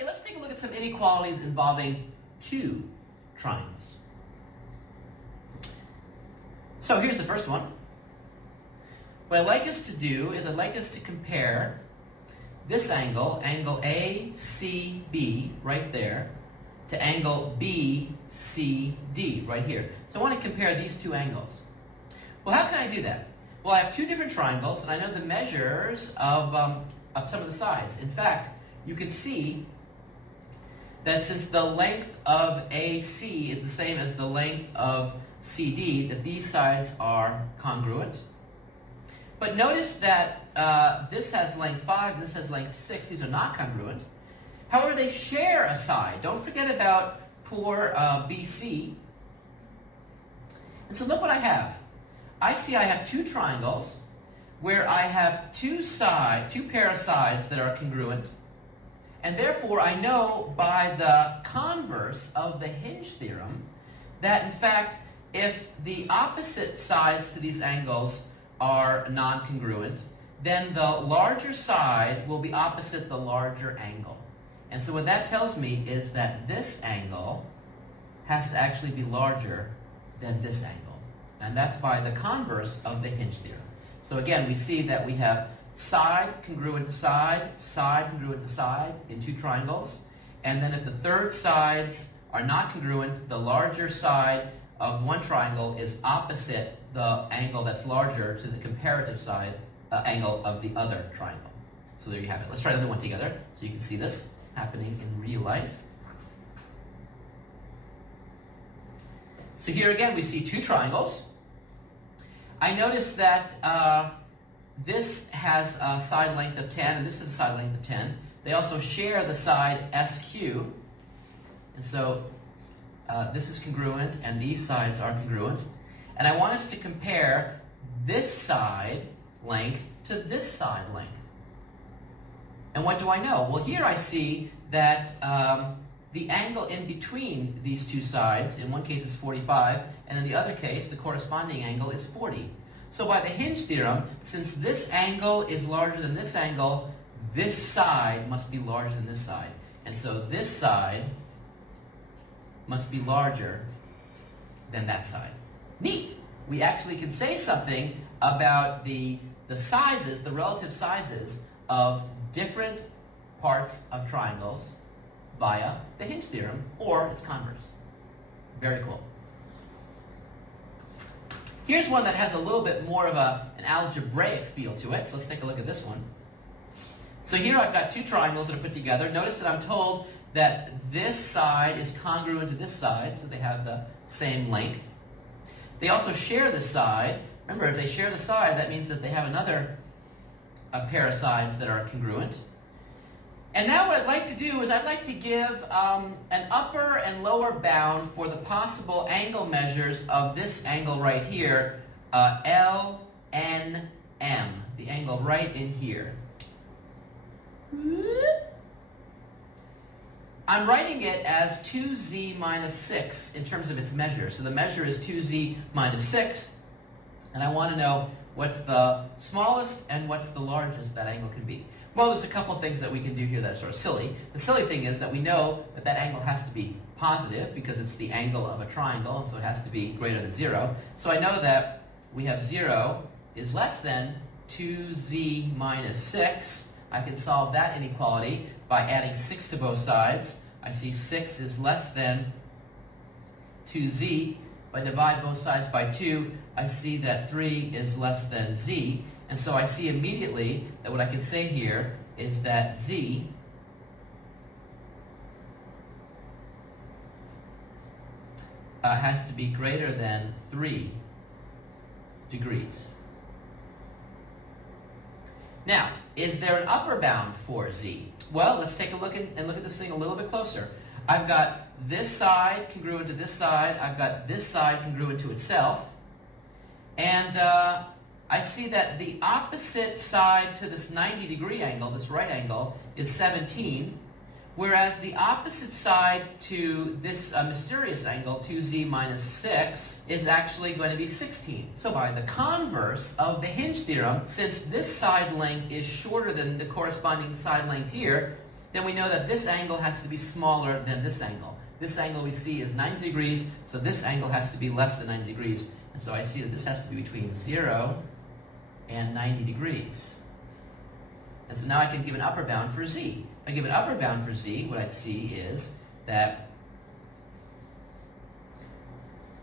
Hey, let's take a look at some inequalities involving two triangles. So here's the first one. What I'd like us to do is I'd like us to compare this angle, angle ACB right there, to angle BCD right here. So I want to compare these two angles. Well, how can I do that? Well, I have two different triangles, and I know the measures of some of the sides. In fact, you can see that since the length of AC is the same as the length of CD, that these sides are congruent. But notice that this has length 5, and this has length 6. These are not congruent. However, they share a side. Don't forget about poor BC. And so look what I have. I have two triangles where I have two pair of sides that are congruent. And therefore, I know by the converse of the Hinge theorem that, in fact, if the opposite sides to these angles are non-congruent, then the larger side will be opposite the larger angle. And so what that tells me is that this angle has to actually be larger than this angle. And that's by the converse of the Hinge theorem. So again, we see that we have side congruent to side congruent to side in two triangles. And then if the third sides are not congruent, the larger side of one triangle is opposite the angle that's larger to the comparative side angle of the other triangle. So there you have it. Let's try the other one together so you can see this happening in real life. So here again we see two triangles. I notice that this has a side length of 10 and this has a side length of 10. They also share the side SQ. And so this is congruent and these sides are congruent. And I want us to compare this side length to this side length. And what do I know? Well, here I see that the angle in between these two sides, in one case is 45, and in the other case, the corresponding angle is 40. So by the Hinge theorem, since this angle is larger than this angle, this side must be larger than this side. And so this side must be larger than that side. Neat! We actually can say something about the sizes, the relative sizes of different parts of triangles via the Hinge theorem or its converse. Very cool. Here's one that has a little bit more of an algebraic feel to it. So let's take a look at this one. So here I've got two triangles that are put together. Notice that I'm told that this side is congruent to this side, so they have the same length. They also share the side. Remember, if they share the side, that means that they have another pair of sides that are congruent. And now what I'd like to do is I'd like to give an upper and lower bound for the possible angle measures of this angle right here, LNM, the angle right in here. I'm writing it as 2z minus 6 in terms of its measure. So the measure is 2z minus 6, and I want to know what's the smallest and what's the largest that angle can be. Well, there's a couple things that we can do here that are sort of silly. The silly thing is that we know that that angle has to be positive because it's the angle of a triangle, and so it has to be greater than 0. So I know that we have 0 is less than 2z minus 6. I can solve that inequality by adding 6 to both sides. I see 6 is less than 2z. If I divide both sides by 2, I see that 3 is less than z. And so I see immediately that what I can say here is that z has to be greater than 3 degrees. Now, is there an upper bound for z? Well, let's take a look and look at this thing a little bit closer. I've got this side congruent to this side. I've got this side congruent to itself. And I see that the opposite side to this 90-degree angle, this right angle, is 17, whereas the opposite side to this mysterious angle, 2z minus 6, is actually going to be 16. So by the converse of the Hinge theorem, since this side length is shorter than the corresponding side length here, then we know that this angle has to be smaller than this angle. This angle we see is 90 degrees, so this angle has to be less than 90 degrees. And so I see that this has to be between 0 and 90 degrees. And so now I can give an upper bound for z. If I give an upper bound for z, what I'd see is that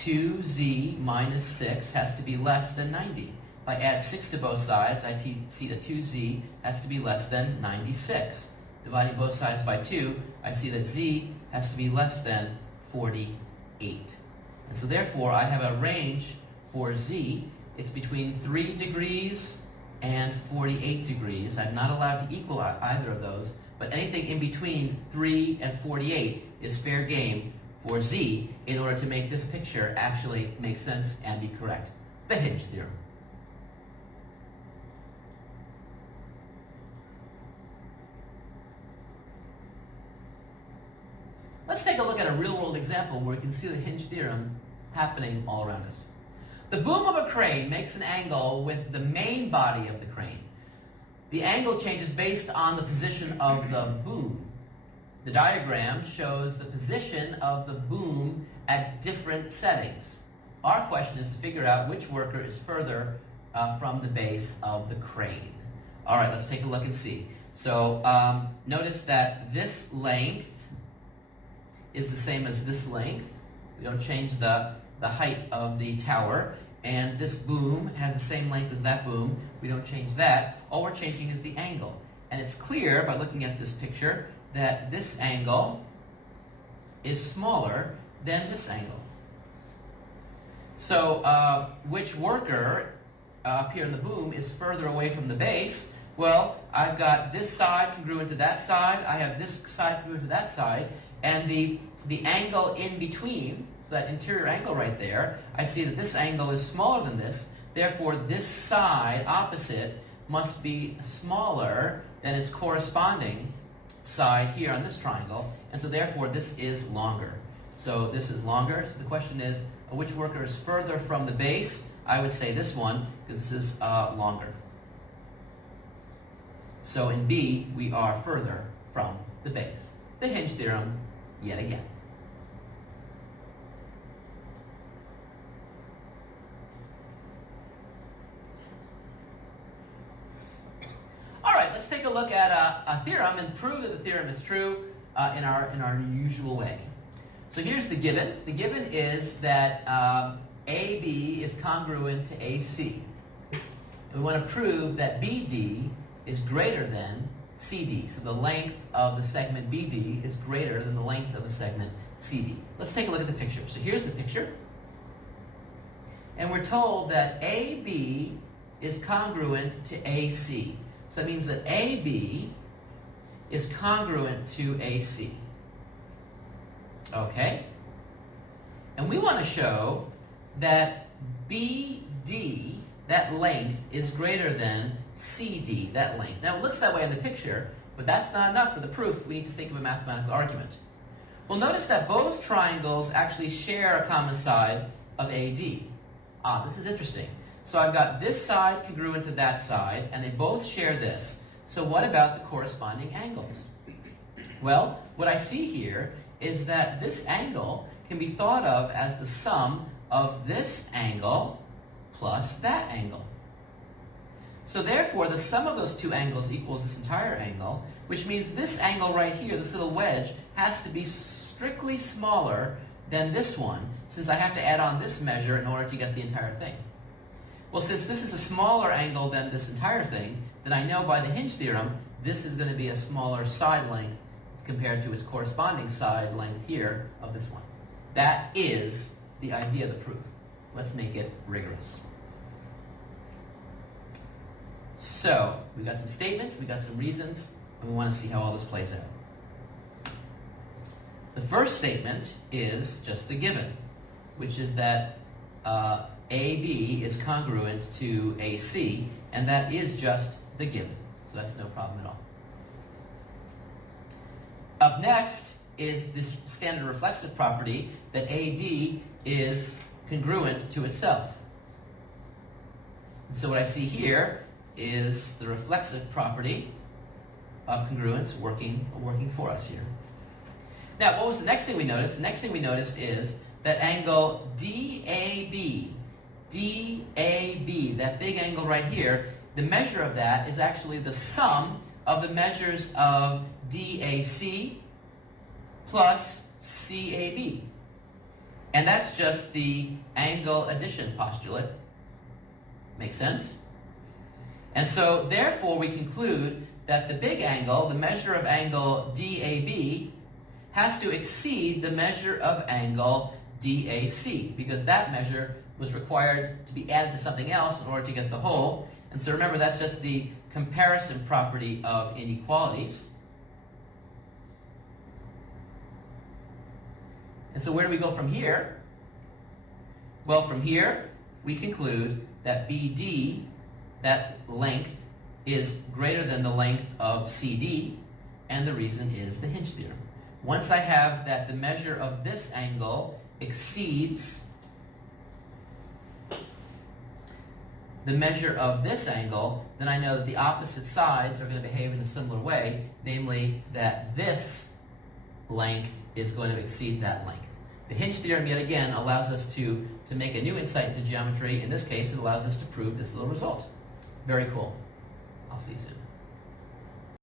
2z minus 6 has to be less than 90. If I add 6 to both sides, I see that 2z has to be less than 96. Dividing both sides by 2, I see that z has to be less than 48. And so therefore, I have a range for z. It's between 3 degrees and 48 degrees. I'm not allowed to equal either of those, but anything in between 3 and 48 is fair game for z in order to make this picture actually make sense and be correct. The Hinge theorem. Let's take a look at a real-world example where we can see the Hinge theorem happening all around us. The boom of a crane makes an angle with the main body of the crane. The angle changes based on the position of the boom. The diagram shows the position of the boom at different settings. Our question is to figure out which worker is further from the base of the crane. All right, let's take a look and see. So notice that this length is the same as this length. We don't change the height of the tower. And this boom has the same length as that boom. We don't change that. All we're changing is the angle. And it's clear by looking at this picture that this angle is smaller than this angle. So which worker up here in the boom is further away from the base? Well, I've got this side congruent to that side. I have this side congruent to that side. And the angle in between, so that interior angle right there, I see that this angle is smaller than this. Therefore, this side opposite must be smaller than its corresponding side here on this triangle. And so therefore, this is longer. So this is longer. So the question is, which worker is further from the base? I would say this one, because this is longer. So in B, we are further from the base. The Hinge theorem, yet again. All right, let's take a look at a theorem and prove that the theorem is true in our usual way. So here's the given. The given is that AB is congruent to AC. And we want to prove that BD is greater than CD. So the length of the segment BD is greater than the length of the segment CD. Let's take a look at the picture. So here's the picture. And we're told that AB is congruent to AC. So that means that AB is congruent to AC. Okay? And we want to show that BD, that length, is greater than CD, that length. Now, it looks that way in the picture, but that's not enough for the proof. We need to think of a mathematical argument. Well, notice that both triangles actually share a common side of AD. This is interesting. So I've got this side congruent to that side, and they both share this. So what about the corresponding angles? Well, what I see here is that this angle can be thought of as the sum of this angle plus that angle. So therefore, the sum of those two angles equals this entire angle, which means this angle right here, this little wedge, has to be strictly smaller than this one, since I have to add on this measure in order to get the entire thing. Well, since this is a smaller angle than this entire thing, then I know by the Hinge theorem, this is going to be a smaller side length compared to its corresponding side length here of this one. That is the idea of the proof. Let's make it rigorous. So, we got some statements, we got some reasons, and we want to see how all this plays out. The first statement is just the given, which is that AB is congruent to AC, and that is just the given. So that's no problem at all. Up next is this standard reflexive property that AD is congruent to itself. And so what I see here is the reflexive property of congruence working for us here. Now, what was the next thing we noticed? The next thing we noticed is that angle DAB, that big angle right here, the measure of that is actually the sum of the measures of DAC plus CAB. And that's just the angle addition postulate. Make sense? And so, therefore, we conclude that the big angle, the measure of angle DAB, has to exceed the measure of angle DAC, because that measure was required to be added to something else in order to get the whole. And so remember, that's just the comparison property of inequalities. And so where do we go from here? Well, from here, we conclude that BD, that length, is greater than the length of CD, and the reason is the Hinge theorem. Once I have that the measure of this angle exceeds the measure of this angle, then I know that the opposite sides are going to behave in a similar way, namely that this length is going to exceed that length. The Hinge theorem, yet again, allows us to make a new insight into geometry. In this case, it allows us to prove this little result. Very cool. I'll see you soon.